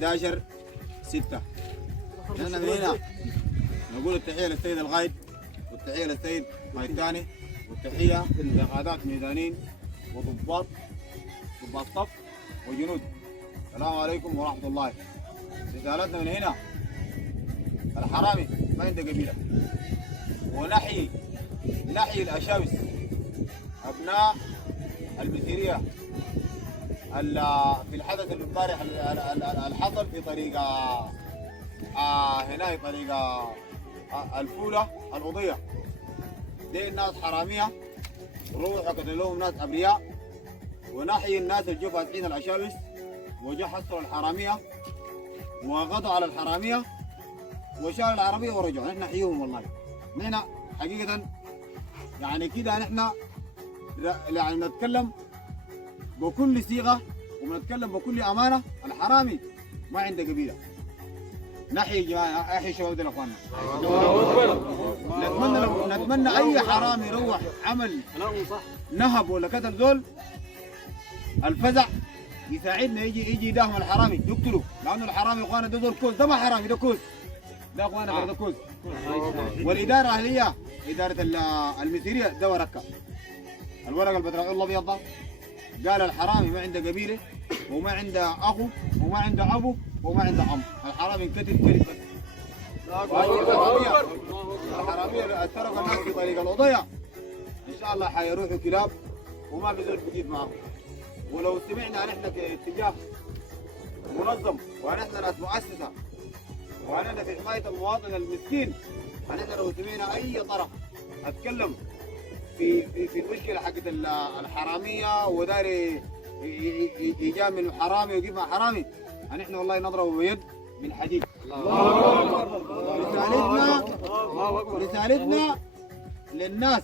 11/6. نحن من هنا نقول التحية للسيد القائد والتحية للسيد قائد ثاني والتحية لقادات ميدانيين وضباط صف وجنود. السلام عليكم ورحمة الله. رسالتنا من هنا الحرامي ما عنده قبيلة، ونحيي الأشاوس أبناء المسيرية في الحدث الامبارح اللي حصل في طريق هنا طريق الفولة القضية. دي الناس حرامية روحوا قتلوا لهم ناس أبرياء، ونحيي الناس اللي جو فاتحين الأشاوس وجا حصلوا الحرامية وغضوا على الحرامية وشالوا العربية ورجعوا. نحن نحييهم والله. نحن حقيقة يعني كده نحن يعني نتكلم بكل صيغة ونتكلم بكل أمانة. الحرامي ما عنده قبيلة. نحيي جماعة، أحيي الشباب دول أخواننا. نتمنى أي حرامي يروح عمل نهب ولا قتل دول الفزع يساعدنا يجي يداهم الحرامي يقتلوا، لأنه الحرامي أخواننا دول كوز. ده ما حرامي، ده كوز، ده أخواننا ده كوز. والإدارة الأهلية إدارة المسيرية ده ورقة الورقة اللي بتراقب الأبيض ده قال الحرامي ما عنده قبيلة وما عنده أخو وما عنده أبو وما عنده عم. الحرامي انقتل كلب بس. الحرامية اللي سرقوا الناس في طريق القضية إن شاء الله حيروحوا كلاب وما بيزول بيجيب معهم. ولو سمعنا نحن كاتجاه منظم ونحن ناس مؤسسة ونحن في حماية المواطن المسكين، ونحن لو سمعنا أي طرف أتكلم في المشكلة حقت الحرامية وداري يجامل الحرامي ويجيب مع حرامي، نحن والله نضربه بيد من حديد. رسالتنا للناس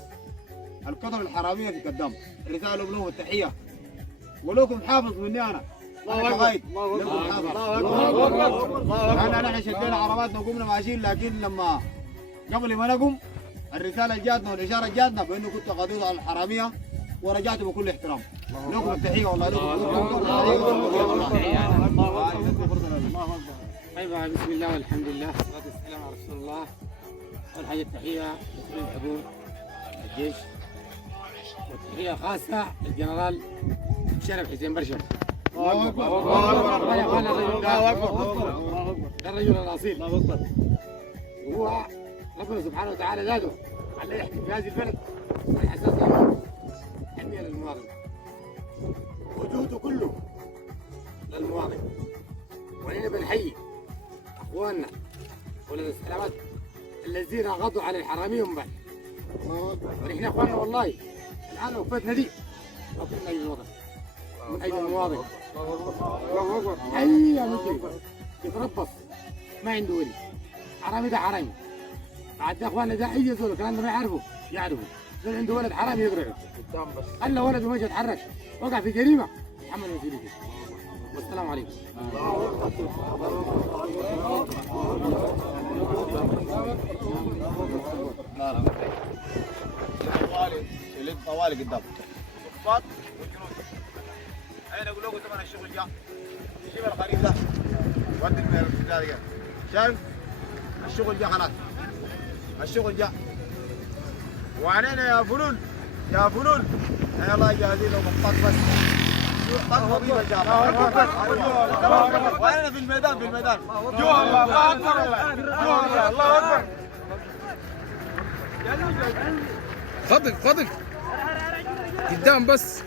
القتل الحرامية في قدام، رسالة لهم التحية ولكم حافظ مني أنا قايد لكم حافظ. نحن شدينا عرباتنا وقمنا ماشيين، لكن لما قبل ما نقوم الرسالة جاتنا والإشارة جاتنا بأنه كنت قضيت على الحرامية ورجعت بكل احترام. لكم التحية والله طيب بسم الله والحمد لله والصلاة والسلام على رسول الله. أول حاجة التحية لكل الحضور الجيش، والتحية خاصة للجنرال شرف حسين برشم. الله أكبر الله أكبر. الرجل الأصيل وهو ربنا سبحانه وتعالى ذاته على يحكي في هذه البلد ويحسسنا حمية للمواطن، وجوده كله للمواطن. وهنا بنحيي اخواننا ولد السلامات الذين غضوا على الحرامية من بعد. ونحن اخواننا والله الان وقفتنا دي ما كنا اي الوطن من اجل المواطن. اي مجرم يتربص ما عنده ولي، حرامي ده حرامي. بعد اخواننا ده اي زول الكلام ده ما يعرفوا زول عنده ولد حرامي يقرعه خلى ولده ما يتحرك وقع في جريمه يتحمل مسؤوليته. والسلام عليكم. طوالي قدام ضباط وجنود. انا اقول لكم طبعا الشغل جاء شوف الخريف ده ودي البدايه شايف الشغل جاء خلاص الشغل جاء. وعنينا يا فلول يا فلول يا الله جاهزين لو بطاط بس طاقة طبيبة ان شاء الله. وانا في الميدان جو الله اكبر الله اكبر. خطف قدام بس.